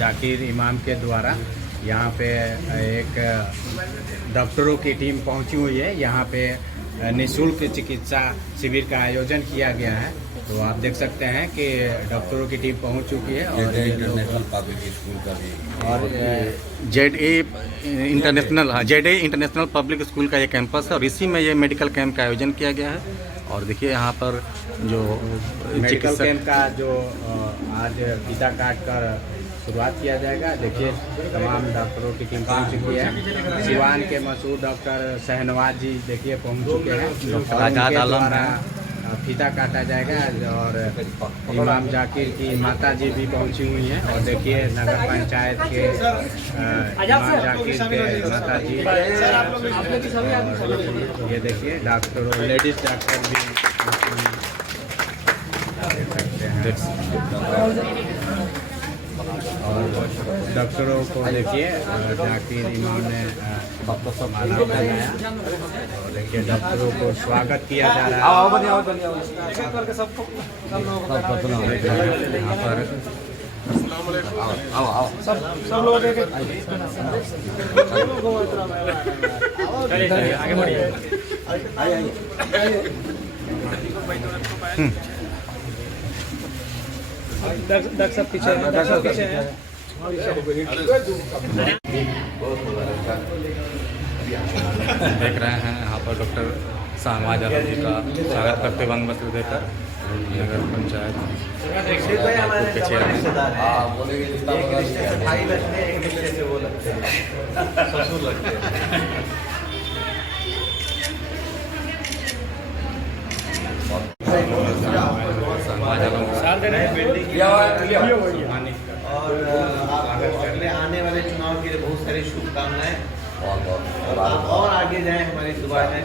जाकिर इमाम के द्वारा यहाँ पे एक डॉक्टरों की टीम पहुँची हुई है। यहाँ पे निःशुल्क चिकित्सा शिविर का आयोजन किया गया है। तो आप देख सकते हैं कि डॉक्टरों की टीम पहुँच चुकी है और इंटरनेशनल पब्लिक स्कूल का भी और जेडए इंटरनेशनल पब्लिक स्कूल का ये कैंपस है और इसी में ये मेडिकल कैंप का आयोजन किया गया है। और देखिए यहाँ पर जो मेडिकल कैंप का जो आज फीता काट कर शुरुआत किया जाएगा। देखिए तमाम डॉक्टरों की टीम पहुंच चुकी है। सिवान के मशहूर डॉक्टर शहनवाज जी देखिए पहुंच चुके हैं और उनके द्वारा फीता काटा जाएगा। और इमाम जाकिर की माता जी भी पहुंची हुई हैं और देखिए नगर पंचायत के इमाम जाकिर के माता जी और ये देखिए डॉक्टरों लेडीज डॉक्टर भी देख सकते हैं। और डॉक्टरों को देखिए जाकिर इमाम ने माला पहनाया और देखिए डॉक्टरों को स्वागत किया जा रहा है। यहाँ पर सब लोग आगे बढ़िए। दर्शक सब पीछे हैं, दर्शक पीछे हैं। देख रहे हैं यहाँ पर डॉक्टर शहनवाज आलम जी का स्वागत करते हुए अंग वस्त्र देकर नगर पंचायत के चेयरमैन शहनवाज आलम और आने वाले चुनाव के लिए बहुत सारी शुभकामनाएं और आगे जाएं हमारी दुआ है।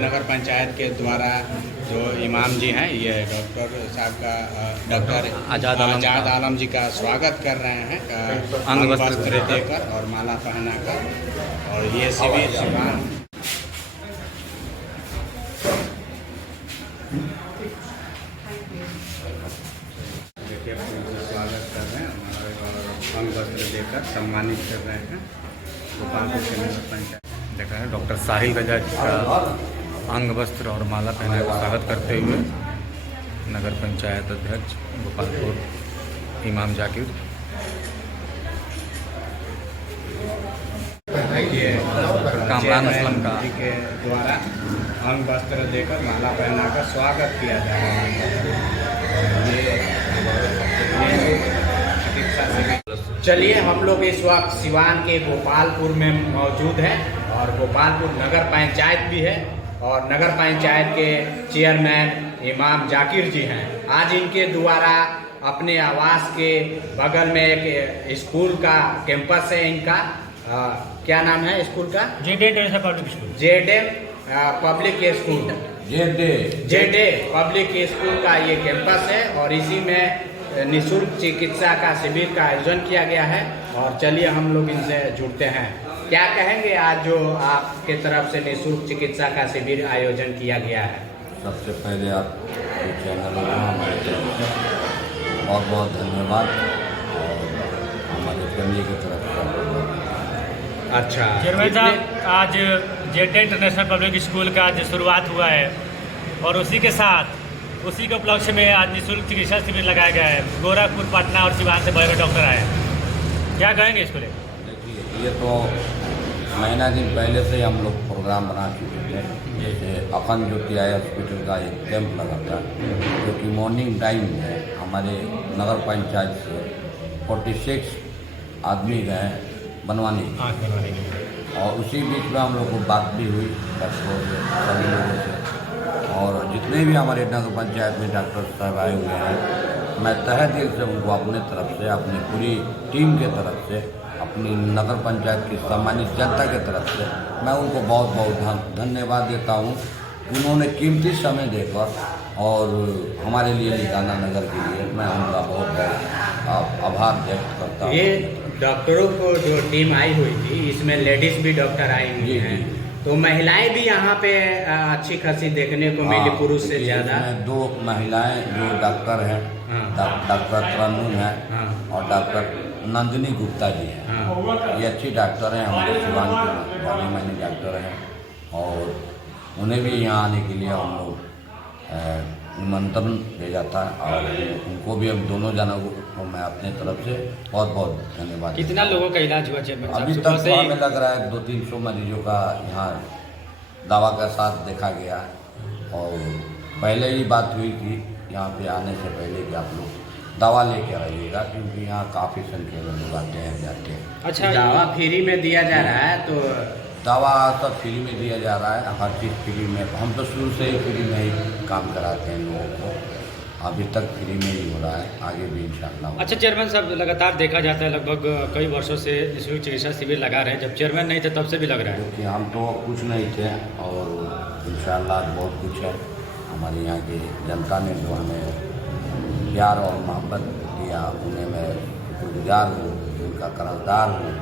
नगर पंचायत के द्वारा जो इमाम जी हैं ये डॉक्टर साहब का डॉक्टर आजाद आलम जी का स्वागत कर रहे हैं अंग वस्त्र देकर और माला पहनाकर। और ये शिविर सिवान देखिए स्वागत कर रहे हैं और अंग वस्त्र देकर सम्मानित कर रहे हैं गोपालपुर के नगर पंचायत। देख रहे हैं डॉक्टर साहिल रजा जी का अंग वस्त्र और माला पहना कर स्वागत करते हुए नगर पंचायत अध्यक्ष गोपालपुर इमाम जाकिर। कामरान असलम का के द्वारा अंग वस्त्र देकर माला पहनाकर स्वागत किया जा रहा है। चलिए हम लोग इस वक्त सिवान के गोपालपुर में मौजूद हैं और गोपालपुर नगर पंचायत भी है और नगर पंचायत के चेयरमैन इमाम जाकिर जी हैं। आज इनके द्वारा अपने आवास के बगल में एक स्कूल का कैंपस है इनका। क्या नाम है स्कूल का? जेडे पब्लिक स्कूल। जेडे पब्लिक स्कूल जेडे पब्लिक स्कूल का ये कैंपस है और इसी में निःशुल्क चिकित्सा का शिविर का आयोजन किया गया है। और चलिए हम लोग इनसे जुड़ते हैं। क्या कहेंगे आज जो आपके तरफ से निःशुल्क चिकित्सा का शिविर आयोजन किया गया है? सबसे पहले आप चैनल हमारे बहुत बहुत धन्यवाद और हमारे फैमिली की तरफ से। अच्छा चेयरमैन साहब, आज जेडे इंटरनेशनल पब्लिक स्कूल का आज शुरुआत हुआ है और उसी के साथ उसी के उपलक्ष्य में आज निःशुल्क चिकित्सा शिविर लगाया गया है। गोरखपुर, पटना और सिवान से बड़े बड़े डॉक्टर आए हैं। क्या कहेंगे इसको लेकर? देखिए, ये तो महीना दिन पहले से हम लोग प्रोग्राम बना चुके थे। जैसे अखंड ज्योति आई हॉस्पिटल का एक कैंप लगा था जो कि मॉर्निंग टाइम में हमारे नगर पंचायत से 46 आदमी गए बनवाने और उसी बीच में हम लोग को बात भी हुई डॉक्टरों से, सभी लोगों से। और जितने भी हमारे नगर पंचायत में डॉक्टर साहब आए हुए हैं, मैं तहे दिल से उनको अपने तरफ से, अपनी पूरी टीम के तरफ से, अपनी नगर पंचायत की सम्मानित जनता के तरफ से मैं उनको बहुत बहुत धन्यवाद देता हूँ। उन्होंने कीमती समय देकर और हमारे लिए निकाना नगर के लिए मैं उनका बहुत बहुत आभार व्यक्त करता हूँ। ये डॉक्टरों को जो टीम आई हुई थी इसमें लेडीज भी डॉक्टर आई हुई हैं तो महिलाएं भी यहाँ पे अच्छी खासी देखने को मिली हाँ, पुरुष से देखिए, ज्यादा। इसमें 2 महिलाएं जो डॉक्टर हैं, हाँ। डॉक्टर तनु हैं हाँ। और डॉक्टर नंदिनी गुप्ता जी हैं। हाँ। ये अच्छी डॉक्टर हैं, हमारे सिवान के जाने माने डॉक्टर हैं और उन्हें भी यहाँ आने के लिए हम लोग निमंत्रण भेजा था और उनको भी हम दोनों जनों को मैं अपने तरफ से बहुत बहुत धन्यवाद। कितना लोगों का इलाज हुआ चेयरमैन साहब? अभी सुबह तक से तो ही हमें लग रहा है 200-300 मरीजों का यहाँ दवा का साथ देखा गया और पहले ही बात हुई थी यहाँ पे आने से पहले कि आप लोग दवा लेके आइएगा, क्योंकि यहाँ काफ़ी संख्या में लोग आते हैं जाते हैं। अच्छा, दवा फ्री में दिया जा रहा है, तो दवा सब फ्री में दिया जा रहा है, हर चीज़ फ्री में। हम तो शुरू से ही फ्री में ही काम कराते हैं लोगों को, अभी तक फ्री में ही हो रहा है, आगे भी इंशाल्लाह होगा। अच्छा चेयरमैन साहब, लगातार देखा जाता है लगभग कई वर्षों से निःशुल्क चिकित्सा शिविर लगा रहे हैं। जब चेयरमैन नहीं थे तब से भी लग रहा है। क्योंकि हम तो कुछ नहीं थे और इंशाल्लाह बहुत कुछ है। हमारे यहाँ की जनता ने जो हमें प्यार और मोहब्बत दिया, उन्हें मैं शुक्रगुजार हूँ, उनका कर्जदार हूँ।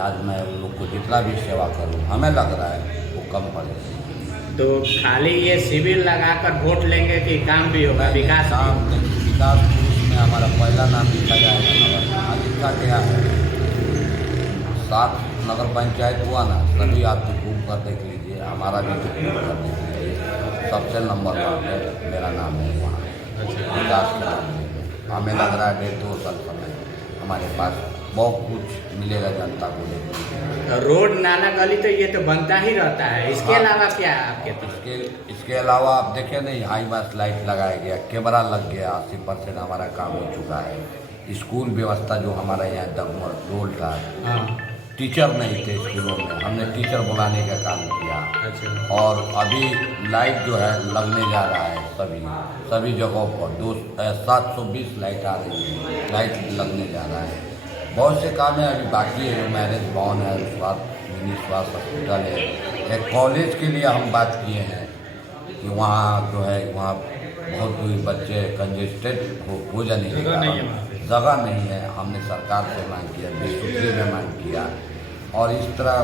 आज मैं उन लोग को जितना भी सेवा करूँ, हमें लग रहा है वो कम पड़ेगा। तो खाली ये शिविर लगाकर वोट लेंगे कि काम भी होगा, विकास? काम विकास पुरुष में हमारा पहला नाम लिखा जाएगा नगर में। आज लिखा गया है 7 नगर पंचायत हुआ ना, सभी आप घूम कर देख लीजिए, हमारा भी घूम कर देख लीजिए, सबसे नंबर 1 पे मेरा नाम है वहाँ विकास के मामले में। हमें लग रहा है 1-2 साल समय हमारे पास बहुत कुछ मिलेगा जनता को देखने के। रोड नाला गली तो ये तो बनता ही रहता है, इसके हाँ। अलावा क्या है आपके? इसके अलावा आप देखें नहीं, हाई मास लाइट लगाया गया, कैमरा लग गया, 80% हमारा काम हो चुका है। स्कूल व्यवस्था जो हमारा यहाँ डगमग रोड था, टीचर नहीं थे स्कूलों में, हमने टीचर बुलाने का काम किया। अच्छा। और अभी लाइट जो है लगने जा रहा है सभी जगहों पर 720 लाइट आ रही है, लाइट लगने जा रहा है। बहुत से काम है अभी बाकी है, जो मैरिज भवन है, मिनी स्वास्थ्य हॉस्पिटल है। एक कॉलेज के लिए हम बात किए हैं कि वहाँ जो है वहाँ बहुत कोई बच्चे कंजेस्टेड हो जाने के कारण जगह नहीं है। हमने सरकार से मांग किया, विश्वविद्यालय में मांग किया और इस तरह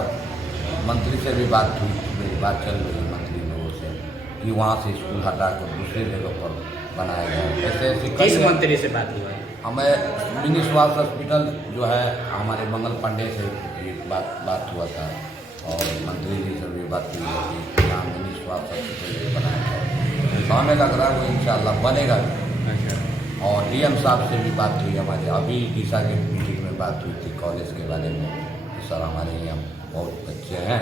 मंत्री से भी बात हुई, मेरी बात चल रही है मंत्री लोगों से कि वहाँ से स्कूल हटा कर दूसरे जगह पर बनाया जाए। ऐसे किस मंत्री से बात हुआ? हमें मिनी स्वास्थ्य हॉस्पिटल जो है हमारे मंगल पांडे से बात हुआ था और मंत्री जी से भी बात हुई है कि यहाँ मिनी स्वास्थ्य हॉस्पिटल बनाया जाए। तो हमें लग रहा है वो इंशाल्लाह बनेगा। और डीएम साहब से भी बात हुई हमारे, अभी डीसा के मीटिंग में बात हुई थी कॉलेज के बारे में। सर हमारे यहाँ बहुत बच्चे हैं,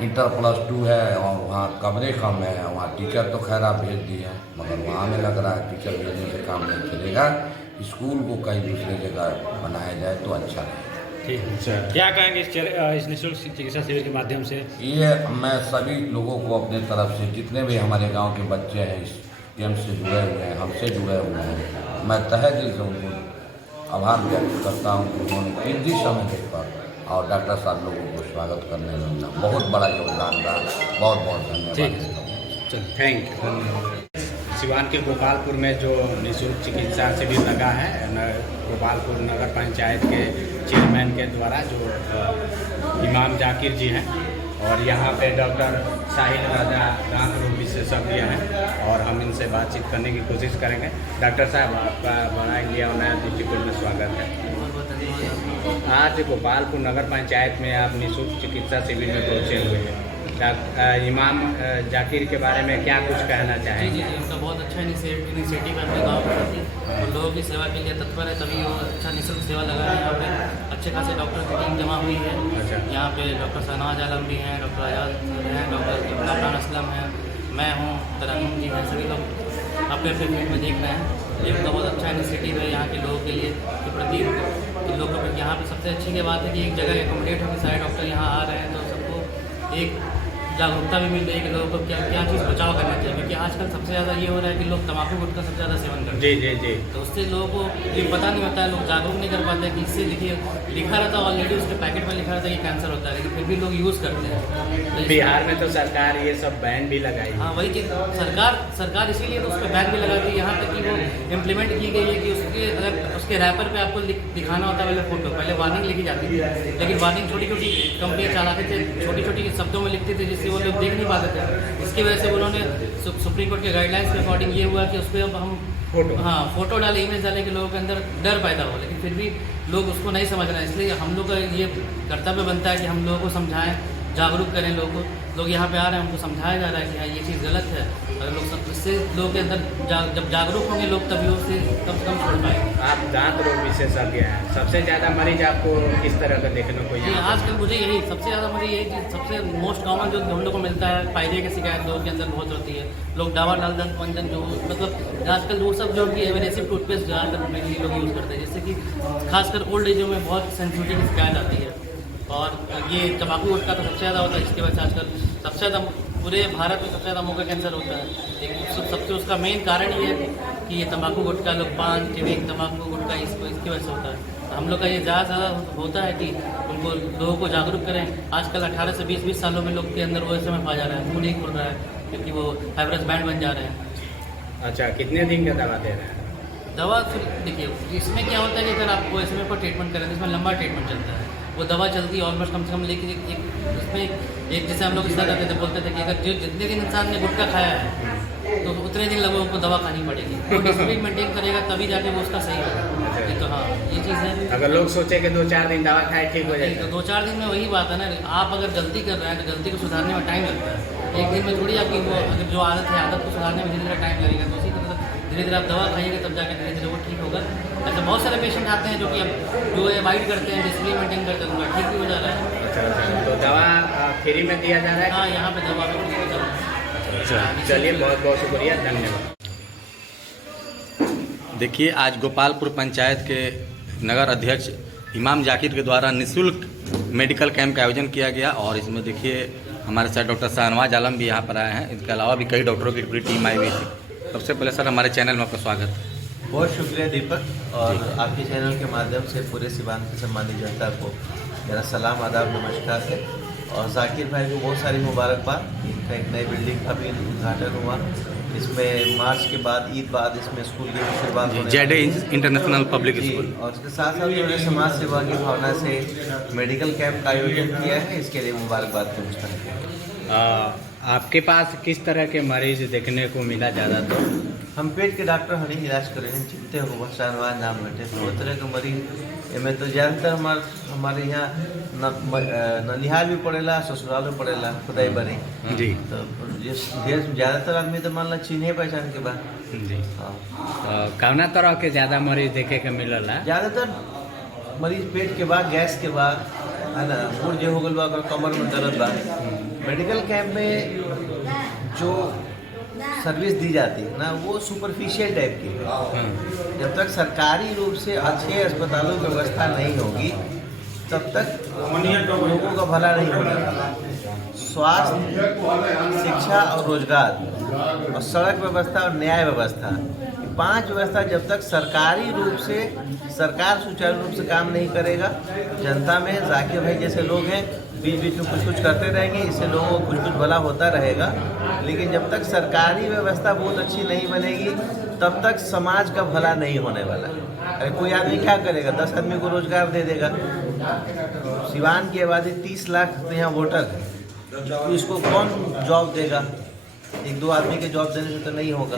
इंटर +2 है और वहाँ कमरे कम है, वहाँ टीचर तो खैर आप भेज दिए हैं, मगर वहाँ हमें लग रहा है टीचर भेजने से काम नहीं चलेगा, स्कूल को कहीं दूसरी जगह बनाया जाए तो अच्छा है। ठीक है, क्या कहेंगे इस निःशुल्क चिकित्सा शिविर के माध्यम से? ये मैं सभी लोगों को अपने तरफ से, जितने भी हमारे गांव के बच्चे हैं इस गेम से जुड़े हुए हैं, हमसे जुड़े हुए हैं, मैं तहे दिल से उनको आभार व्यक्त करता हूँ कि उन्होंने कीमती समय देकर और डॉक्टर साहब लोगों को स्वागत करने में उनका बहुत बड़ा योगदान रहा। बहुत बहुत धन्यवाद। Thank you. सिवान के गोपालपुर में जो निःशुल्क चिकित्सा शिविर लगा है, गोपालपुर नगर पंचायत के चेयरमैन के द्वारा, जो इमाम जाकिर जी हैं, और यहाँ पे डॉक्टर साहिल राजा दांत रोग विशेषज्ञ हैं और हम इनसे बातचीत करने की कोशिश करेंगे। डॉक्टर साहब, आपका बड़ा इंडिया और नया दृष्टिकोण में स्वागत है। आज गोपालपुर नगर पंचायत में आप निःशुल्क चिकित्सा शिविर में पहुँचे हुए हैं, इमाम जाकिर के बारे में क्या कुछ कहना चाहेंगे? जी, उनका बहुत अच्छा इनिशिएटिव है अपने गाँव के प्रति, और लोगों की सेवा के लिए तत्पर है, तभी वो अच्छा निःशुल्क सेवा लगा है। यहाँ पे अच्छे खासे डॉक्टर की टीम जमा हुई है। यहाँ पे डॉक्टर शहनाज आलम भी हैं, डॉक्टर आजाद हैं, डॉक्टर इमरान असलम हैं, मैं हूँ, तरन्नुम जी हैं, सभी लोग अपने अपने फील्ड में देख रहे हैं। ये उनका बहुत अच्छा इनिशिएटिव है यहाँ के लोगों के लिए के प्रति। लोगों को यहाँ पे सबसे अच्छी ये बात है कि एक जगह एकोमोडेट होकर सारे डॉक्टर यहाँ आ रहे हैं, तो सबको एक जागरूकता भी मिल रही है कि लोगों को क्या क्या चीज़ बचाव करना चाहिए, क्योंकि आजकल सबसे ज़्यादा ये हो रहा है कि लोग तम्बाकू गुटखा सबसे ज़्यादा सेवन करते हैं। जी जी जी। तो उससे लोगों को ये पता नहीं होता है, लोग जागरूक नहीं कर पाते कि इससे देखिए लिखा रहता है, ऑलरेडी उसके पैकेट में लिखा रहता है कि कैंसर होता है, लेकिन फिर भी लोग यूज़ करते हैं। तो बिहार में तो सरकार ये सब बैन भी लगाई। हाँ, वही चीज़ सरकार इसीलिए तो उस पर बैन भी लगाती है, यहाँ तक कि वो इम्प्लीमेंट की गई है कि उसके अगर उसके रैपर पे आपको दिखाना होता है पहले वार्निंग लिखी जाती थी, लेकिन वार्निंग छोटी छोटी कंपनियाँ चलाते थे, छोटी छोटी शब्दों में लिखते थे जिससे वो लोग देख नहीं पाते थे। इसकी वजह से उन्होंने सुप्रीम कोर्ट के गाइडलाइंस के अकॉर्डिंग ये हुआ कि उस पर अब हम फोटो डाले, इमेज डाले कि लोगों के अंदर डर पैदा हो, लेकिन फिर भी लोग उसको नहीं समझ रहे हैं। इसलिए हम लोग का ये कर्तव्य बनता है कि हम लोगों को समझाएं, जागरूक करें लोगों को। लोग यहाँ पे आ रहे हैं, उनको समझाया जा रहा है कि हाँ ये चीज़ गलत है। अगर लोग इससे लोगों के अंदर जब जागरूक होंगे लोग तभी उसे कम से कम छोड़ पाएंगे। आप दांत रोग विशेषज्ञ हैं, सबसे ज़्यादा मरीज आपको किस तरह का देखने को जी आजकल मुझे यही सबसे ज़्यादा मुझे यही चीज़ सबसे मोस्ट कॉमन जो हम लोग को मिलता है, पायरिया की शिकायत लोगों के अंदर बहुत होती है। लोग दवा डाल दंत मंजन जो मतलब आजकल वो सब जो कि एवेरेसिव टूथपेस्ट ज़्यादातर मेनली लोग यूज़ करते हैं, जिससे कि खासकर ओल्ड एजों में बहुत सेंसिटिविटी की शिकायत आती है। और ये तंबाकू गुटखा तो सबसे ज़्यादा होता है, इसकी वजह से आजकल सबसे ज़्यादा पूरे भारत में सबसे ज़्यादा मुंह का कैंसर होता है। लेकिन सबसे उसका मेन कारण ये है कि ये तंबाकू गुटखा लोग पान टिविक तंबाकू गुटखा इसकी वजह से होता है। हम लोग का ये ज़्यादा होता है कि उनको लोगों को जागरूक करें। आजकल 18 से 20 सालों में लोग के अंदर वो समय पा जा रहा है, मुँह नहीं खुल रहा है क्योंकि वो हाइब्रिड बैंड बन जा रहे हैं। अच्छा, कितने दिन का दवा दे रहे हैं? दवा देखिए इसमें क्या होता है कि अगर आप वो इसमें पर ट्रीटमेंट करें तो इसमें लंबा ट्रीटमेंट चलता है। वो दवा चलती है ऑलमोस्ट कम से कम, लेकिन इसमें एक जैसे हम लोग इस तरह करते थे, बोलते थे कि अगर जितने दिन इंसान ने गुटखा खाया है तो उतने दिन लोगों को दवा खानी पड़ेगी। वो डिसिप्लिन मेंटेन करेगा तभी जाके वो उसका सही होगा। तो हाँ ये चीज़ है। अगर लोग सोचे कि 2-4 दिन दवा खाए ठीक हो जाए तो 2-4 दिन में वही बात है ना, आप अगर गलती कर रहे हैं तो गलती को सुधारने में टाइम लगता है। एक दिन में थोड़ी आपकी वो अगर जो आदत है आदत को सुधारने में धीरे धीरे टाइम लगेगा। तो उसी तरह धीरे धीरे आप दवा खाइएगा तब जाकर धीरे धीरे वो ठीक होगा। ऐसे बहुत सारे पेशेंट आते हैं जो कि अब जो अवॉइड करते हैं, डिसिप्लिन मेंटेन करते हैं, उनका ठीक भी हो जा रहा है। अच्छा, तो दवा फ्री में दिया जा रहा है? हाँ यहाँ पे दवा भी फ्री हो जा रहा है। चलिए, बहुत बहुत शुक्रिया, धन्यवाद। देखिए, आज गोपालपुर पंचायत के नगर अध्यक्ष इमाम जाकिर के द्वारा निःशुल्क मेडिकल कैंप का आयोजन किया गया और इसमें देखिए हमारे साथ डॉक्टर शाहनवाज आलम भी यहाँ पर आए हैं। इसके अलावा भी कई डॉक्टरों की पूरी टीम आई हुई थी। सबसे पहले सर हमारे चैनल में आपका स्वागत है। बहुत शुक्रिया दीपक, और आपके चैनल के माध्यम से पूरे सीवान की सम्मानित जनता को मेरा सलाम आदाब नमस्कार है। और जाकिर भाई को बहुत सारी मुबारकबाद। इनका एक नई बिल्डिंग का भी उद्घाटन हुआ, इसमें मार्च के बाद ईद बाद इसमें स्कूल की शुरुआत होने जेड इंटरनेशनल पब्लिक स्कूल, और इसके साथ साथ उन्होंने समाज सेवा की भावना से मेडिकल कैंप का आयोजन किया है। इसके लिए मुबारकबाद पहुँचता आपके पास किस तरह के मरीज देखने को मिला ज़्यादा? तो हम पेट के डॉक्टर हनी इलाज करें चिंते हो शाहनवाज नाम घटे तो तरह के मरीज में तो ज़्यादातर हमारे यहाँ ननिहाल भी पड़ेला, ससुराल भी पड़ेला, खुदाई बनी जी। तो ज़्यादातर आदमी तो मान ला चिन्हे पहचान के बाद जी। हाँ, कौना तरह के ज़्यादा मरीज देखे के मिलला? ज़्यादातर मरीज पेट के बाद, गैस के बाद, है ना, मूड जो हो गल बा, अगर कमर में दर्द बा। मेडिकल कैंप में जो सर्विस दी जाती है ना वो सुपरफिशियल टाइप की है। जब तक सरकारी रूप से अच्छे अस्पतालों की व्यवस्था नहीं होगी तब तक लोगों का भला नहीं होगा। स्वास्थ्य, शिक्षा और रोजगार और सड़क व्यवस्था और न्याय व्यवस्था, 5 व्यवस्था जब तक सरकारी रूप से सरकार सुचारू रूप से काम नहीं करेगा, जनता में जाकिर भाई जैसे लोग हैं बीच बीच में कुछ करते रहेंगे, इससे लोगों को कुछ भला होता रहेगा। लेकिन जब तक सरकारी व्यवस्था बहुत अच्छी नहीं बनेगी तब तक समाज का भला नहीं होने वाला है। अरे कोई आदमी क्या करेगा, 10 आदमी को रोजगार दे देगा। सिवान की आबादी 30 लाख तो यहाँ वोटर है, तो इसको कौन जॉब देगा? 1-2 आदमी के जॉब देने से तो नहीं होगा।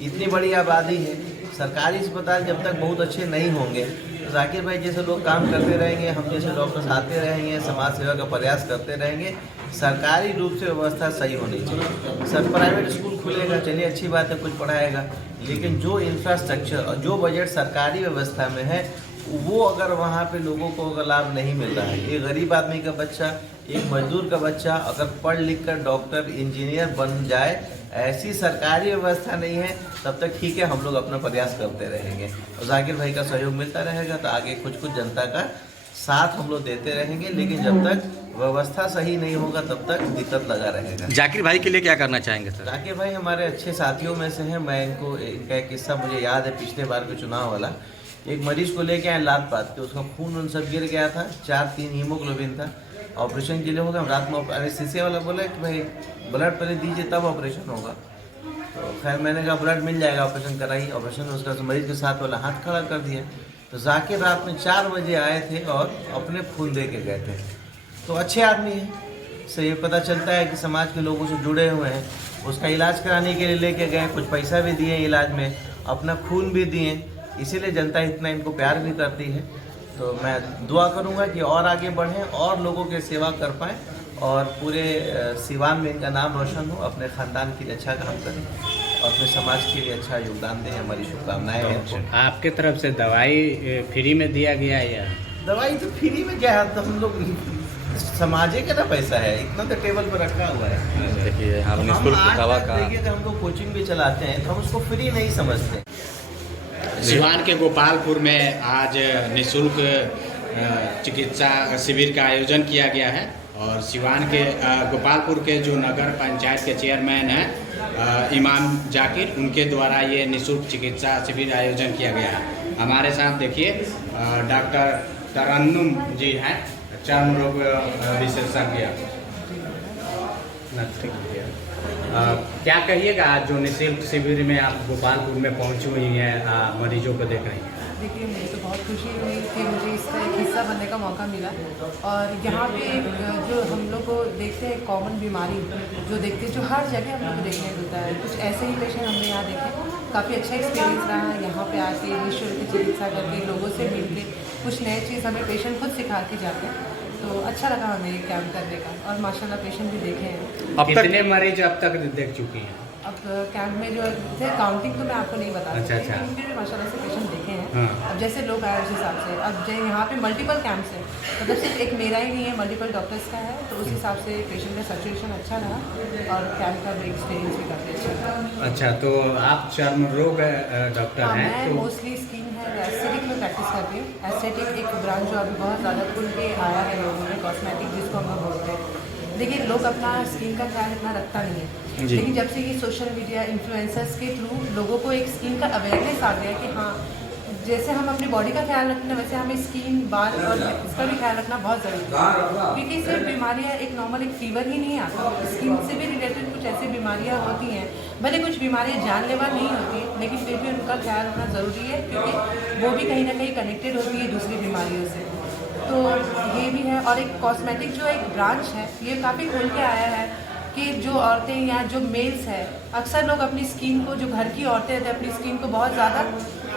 इतनी बड़ी आबादी है, सरकारी अस्पताल जब तक बहुत अच्छे नहीं होंगे तो जाकिर भाई जैसे लोग काम करते रहेंगे, हम जैसे डॉक्टर्स आते रहेंगे, समाज सेवा का प्रयास करते रहेंगे। सरकारी रूप से व्यवस्था सही होनी चाहिए। सर प्राइवेट स्कूल खुलेगा, चलिए अच्छी बात है, कुछ पढ़ाएगा, लेकिन जो इंफ्रास्ट्रक्चर और जो बजट सरकारी व्यवस्था में है वो अगर वहाँ पे लोगों को अगर लाभ नहीं मिल रहा है, एक गरीब आदमी का बच्चा, एक मजदूर का बच्चा अगर पढ़ लिख कर डॉक्टर इंजीनियर बन जाए, ऐसी सरकारी व्यवस्था नहीं है, तब तक ठीक है, हम लोग अपना प्रयास करते रहेंगे और जाकिर भाई का सहयोग मिलता रहेगा तो आगे कुछ जनता का साथ हम लोग देते रहेंगे। लेकिन जब तक व्यवस्था सही नहीं होगा तब तक दिक्कत लगा रहेगा। जाकिर भाई के लिए क्या करना चाहेंगे सर? जाकिर भाई हमारे अच्छे साथियों में से हैं। मैं इनका एक किस्सा मुझे याद है, पिछले बार के चुनाव वाला, एक मरीज को लेके आए लात पात के, उसका खून उन सब गिर गया था, 4-3 हीमोग्लोबिन था, ऑपरेशन के लिए होगा। रात में एनेस्थीसिया वाला बोला कि भाई ब्लड पहले दीजिए तब ऑपरेशन होगा। तो खैर मैंने कहा ब्लड मिल जाएगा, ऑपरेशन कराइए। ऑपरेशन उसका मरीज के साथ वाला हाथ खड़ा कर दिया। तो जाकिर रात में 4 बजे आए थे और अपने खून दे के गए थे। तो अच्छे आदमी हैं, से ये पता चलता है कि समाज के लोगों से जुड़े हुए हैं। उसका इलाज कराने के लिए लेके गए, कुछ पैसा भी दिए इलाज में, अपना खून भी दिए, इसीलिए जनता इतना इनको प्यार भी करती है। तो मैं दुआ करूंगा कि और आगे बढ़ें और लोगों की सेवा कर पाएँ और पूरे सिवान में इनका नाम रोशन हो, अपने ख़ानदान के लिए अच्छा काम करें और अपने समाज के लिए अच्छा योगदान दें। हमारी शुभकामनाएं हैं उनको। आपके तरफ से दवाई फ्री में दिया गया है या दवाई तो फ्री में क्या है, तो हम लोग समाजे का ना पैसा है, इतना तो टेबल पर रखा हुआ है। देखिए यहाँ तो हम निःशुल्क आज दवा तक का देखिए, अगर हम लोग कोचिंग भी चलाते हैं तो हम उसको फ्री नहीं समझते। सिवान के गोपालपुर में आज निःशुल्क चिकित्सा शिविर का आयोजन किया गया है और सिवान के गोपालपुर के जो नगर पंचायत के चेयरमैन हैं इमाम जाकिर, उनके द्वारा ये निःशुल्क चिकित्सा शिविर आयोजन किया गया है। हमारे साथ देखिए डॉक्टर तरन्नुम जी हैं, चर्म रोग विशेषज्ञ। क्या कहिएगा आज जो निःशुल्क शिविर में आप गोपालपुर में पहुंची हुई हैं, मरीजों को देख रही हैं? देखिए मुझे तो बहुत खुशी हुई कि मुझे इसका एक हिस्सा बनने का मौका मिला। और यहाँ पे जो हम लोग को देखते हैं कॉमन बीमारी जो देखते हैं, जो हर जगह हम लोग को देखने को मिलता है, कुछ ऐसे ही पेशेंट हमने यहाँ देखे। काफ़ी अच्छा एक्सपीरियंस रहा यहाँ पे आके निःशुल्क चिकित्सा करके, लोगों से मिल के कुछ नए चीज़ हमें पेशेंट खुद सिखा के जाते हैं। तो अच्छा लगा हमें ये कैंप करने का और माशाल्लाह पेशेंट भी देखे हैं। अब कितने मरीज अब तक देख चुकी हैं? अब कैंप में जो थे काउंटिंग तो मैं आपको नहीं बता सकती, लेकिन फिर भी माशाल्लाह से पेशेंट देखे हैं। हाँ। अब जैसे लोग आए उस हिसाब से, अब जो यहाँ पे मल्टीपल कैंप्स है, मतलब सिर्फ एक मेरा ही नहीं है, मल्टीपल डॉक्टर्स का है, तो उस हिसाब से पेशेंट का सिचुएशन अच्छा रहा और कैंप का भी एक्सपीरियंस भी काफ़ी अच्छा रहा। अच्छा, तो आप चर्म रोग डॉक्टर हाँ, हैं? मैं तो मोस्टली स्किन है एस्थेटिक में प्रैक्टिस करती हूँ। एस्थेटिक एक ब्रांच जो अभी बहुत ज़्यादा खुल के आया है लोगों में, कॉस्मेटिक जिसको हम लोग बोलते हैं। देखिए लोग अपना स्किन का ख्याल इतना रखता नहीं है, लेकिन जब से ये सोशल मीडिया इन्फ्लुएंसर्स के थ्रू लोगों को एक स्किन का अवेयरनेस आ गया कि हाँ जैसे हम अपनी बॉडी का ख्याल रखते हैं वैसे हमें स्किन, बाल और इसका भी ख्याल रखना बहुत ज़रूरी है। क्योंकि सिर्फ बीमारियाँ एक नॉर्मल एक फीवर ही नहीं आता, स्किन से भी रिलेटेड कुछ ऐसी बीमारियाँ होती हैं, भले कुछ बीमारियाँ जानलेवा नहीं होती लेकिन फिर भी उनका ख्याल रखना ज़रूरी है, क्योंकि वो भी कहीं ना कहीं कनेक्टेड होती है दूसरी बीमारियों से। तो ये भी है। और एक कॉस्मेटिक जो एक ब्रांच है ये काफ़ी खुल के आया है कि जो औरतें या जो मेल्स है, अक्सर लोग अपनी स्किन को, जो घर की औरतें हैं अपनी स्किन को बहुत ज़्यादा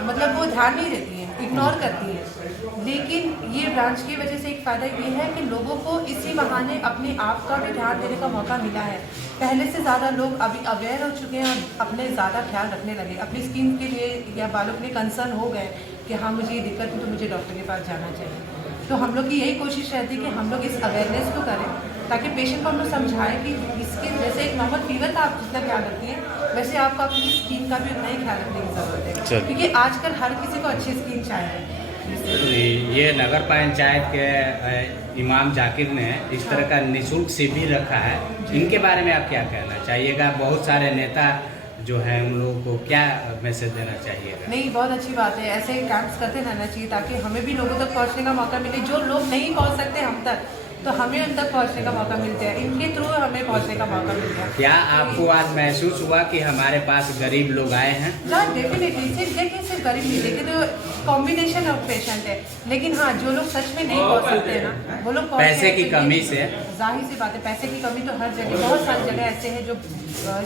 मतलब वो ध्यान नहीं देती हैं, इग्नोर करती हैं। लेकिन ये ब्रांच की वजह से एक फ़ायदा ये है कि लोगों को इसी बहाने अपने आप का भी ध्यान देने का मौका मिला है। पहले से ज़्यादा लोग अभी अवेयर हो चुके हैं और अपने ज़्यादा ख्याल रखने लगे, अपनी स्किन के लिए या बालों के लिए कंसर्न हो गए कि हाँ मुझे ये दिक्कत है तो मुझे डॉक्टर के पास जाना चाहिए। तो हम लोग की यही कोशिश रहती है कि हम लोग इस अवेयरनेस को करें ताकि पेशेंट को हम लोग समझाएं कि इसके जैसे एक नॉर्मल फीवर का आप जितना ख्याल रखती हैं वैसे आपको अपनी स्किन का भी उतना ही ख्याल रखने की ज़रूरत है, क्योंकि आजकल हर किसी को अच्छी स्किन चाहिए। ये नगर पंचायत के इमाम जाकिर ने इस तरह का निःशुल्क शिविर रखा है, इनके बारे में आप क्या कहना चाहिएगा? बहुत सारे नेता जो है उन लोगों को क्या मैसेज देना चाहिएगा? नहीं, बहुत अच्छी बात है, ऐसे कैंप्स करते रहना चाहिए ताकि हमें भी लोगों तक पहुंचने का मौका मिले। जो लोग नहीं पहुंच सकते हम तक, तो हमें उन तक पहुंचने का मौका मिलता है, इनके थ्रू हमें पहुंचने का मौका मिलता है। क्या आपको आज महसूस हुआ कि हमारे पास गरीब लोग आए हैं? हाँ डेफिनेटली, सिर्फ गरीब नहीं, देखिए तो कॉम्बिनेशन ऑफ पेशेंट है, लेकिन हाँ जो लोग सच में नहीं पहुंच सकते हैं ना वो लोग पैसे की कमी से, जाहिर सी बात है पैसे की कमी तो हर जगह, बहुत सारी जगह ऐसे हैं जो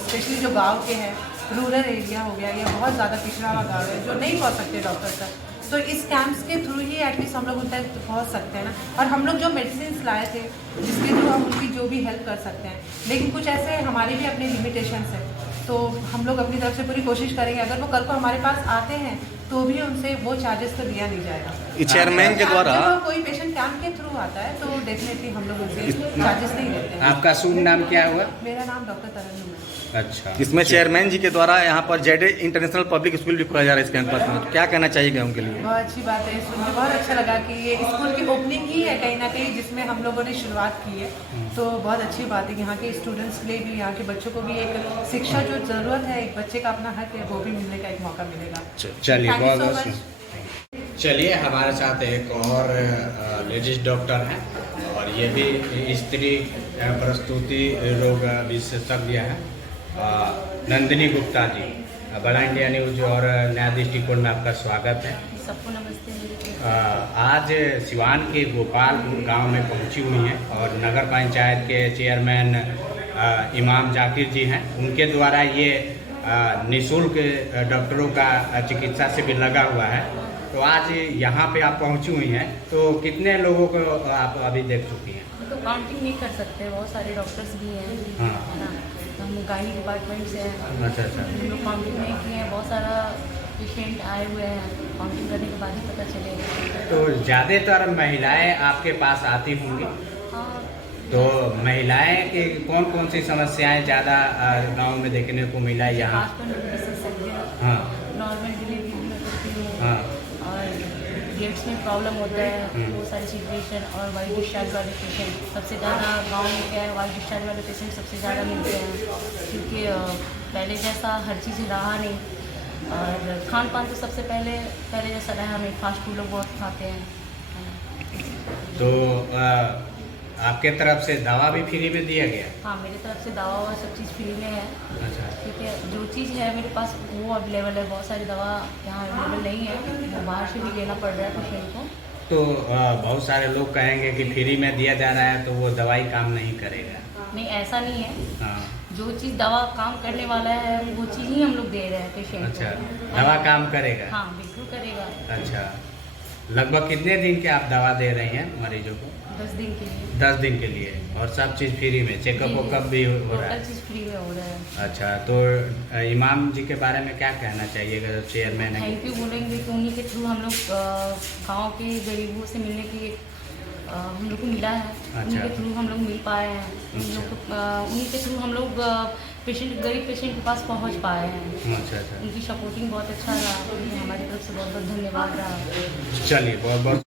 स्पेशली जो गाँव के हैं, रूरल एरिया हो गया या बहुत ज़्यादा पिछड़ा हुआ गाँव है जो नहीं पहुँच सकते डॉक्टर तक, तो इस कैंप्स के थ्रू ही एटलीस्ट हम लोग उन तक पहुँच सकते हैं ना। और हम लोग जो मेडिसिन लाए थे जिसके थ्रू हम उनकी जो भी हेल्प कर सकते हैं, लेकिन कुछ ऐसे हमारे भी अपने लिमिटेशंस हैं, तो हम लोग अपनी तरफ से पूरी कोशिश करेंगे अगर वो कल को हमारे पास आते हैं तो भी उनसे वो चार्जेस तो दिया नहीं जाएगा। चेयरमैन के द्वारा जब कोई पेशेंट कैंप के थ्रू आता है तो डेफिनेटली हम लोग उनसे चार्जेस नहीं लेते हैं। आपका शुभ नाम क्या हुआ? मेरा नाम डॉक्टर तरन्नुम है। अच्छा, इसमें चेयरमैन जी के द्वारा यहाँ पर जेडे इंटरनेशनल पब्लिक स्कूल भी खोला जा रहा है इस कैंपस में, क्या कहना चाहिए उनके लिए? बहुत अच्छी बात है, सुन के बहुत अच्छा लगा कि ये स्कूल की ओपनिंग ही है कहीं ना कहीं जिसमें हम लोगों ने शुरुआत की है, तो बहुत अच्छी बात है। यहाँ के स्टूडेंट्स के लिए भी, यहाँ के बच्चों को भी एक शिक्षा जो ज़रूरत है, एक बच्चे का अपना हक है, वो भी मिलने का एक मौका मिलेगा। चलिए Thank you बहुत so बहुत much। चलिए हमारे साथ एक और लेडीज डॉक्टर हैं और ये भी स्त्री प्रस्तुति रोग विशेषज्ञ हैं। नंदिनी गुप्ता जी, बड़ा इंडिया न्यूज और नया दृष्टिकोण में आपका स्वागत है। सबको नमस्ते। आज सिवान के गोपालपुर गांव में पहुंची हुई हैं और नगर पंचायत के चेयरमैन इमाम जाकिर जी हैं, उनके द्वारा ये निःशुल्क डॉक्टरों का चिकित्सा शिविर लगा हुआ है। तो आज यहाँ पे आप पहुंची हुई हैं, तो कितने लोगों को आप अभी देख चुकी हैं? तो काउंटिंग नहीं कर सकते, बहुत सारे डॉक्टर्स भी हैं, हाँ। है ना। हम गायनी डिपार्टमेंट से हैं, अच्छा अच्छा। हम लोग काउंटिंग नहीं किए हैं। बहुत सारा पेशेंट आए हुए हैं, काउंटिंग करने के बाद ही पता चलेगा। तो ज़्यादातर महिलाएं आपके पास आती होंगी, हाँ, तो महिलाएं की कौन कौन सी समस्याएं ज़्यादा गांव में देखने को मिला है यहाँ? हस्बैंड विशेषज्ञ, हाँ नॉर्मल डिलीवरी भी मैं करती हूँ, हाँ। और डेट्स में प्रॉब्लम होता है, हम्म। वो सारी सिचुएशन, और वाइट डिस्चार्ज वाले पेशेंट सबसे ज़्यादा गांव में क्या है, वाइट डिस्चार्ज वाले पेशेंट सबसे ज़्यादा मिलते हैं, क्योंकि पहले जैसा हर चीज़ रहा नहीं, और खान पान तो सबसे पहले जैसा रहा नहीं, फास्ट फूड लोग बहुत खाते हैं। तो आपके तरफ से दवा भी फ्री में दिया गया? हाँ, मेरी तरफ से दवा और सब चीज़ फ्री में है, अच्छा। क्योंकि जो चीज़ है मेरे पास वो अवेलेबल है। बहुत सारी दवा यहाँ अवेलेबल नहीं है, वो बाहर से भी लेना पड़ रहा है पेशेंट को। तो बहुत सारे लोग कहेंगे कि फ्री में दिया जा रहा है तो वो दवाई काम नहीं करेगा। नहीं, ऐसा नहीं है। हाँ। जो चीज़ दवा काम करने वाला है वो चीज़ ही हम लोग दे रहे हैं पेशेंट को। अच्छा, दवा काम करेगा? हाँ, बिल्कुल करेगा। अच्छा, लगभग कितने दिन के आप दवा दे रही हैं मरीजों को? 10 दिन के लिए। 10 दिन के लिए, और सब चीज़ फ्री में? चेकअप वकअप भी हो रहा है? टोटल चीज़ फ्री में हो रहा है। अच्छा, तो इमाम जी के बारे में क्या कहना चाहिएगा, चेयरमैन है? थैंक यू बोलेंगे कि उन्हीं के थ्रू हम लोग गाँव के गरीबों से मिलने की हम लोग को मिला है। उन्हीं के थ्रू हम लोग मिल पाए हैं। उन्हीं के थ्रू हम लोग गरीब पेशेंट के पास पहुंच पाए हैं। अच्छा अच्छा। उनकी सपोर्टिंग बहुत अच्छा रहा, हमारी तरफ से बहुत बहुत धन्यवाद रहा। चलिए, बहुत बहुत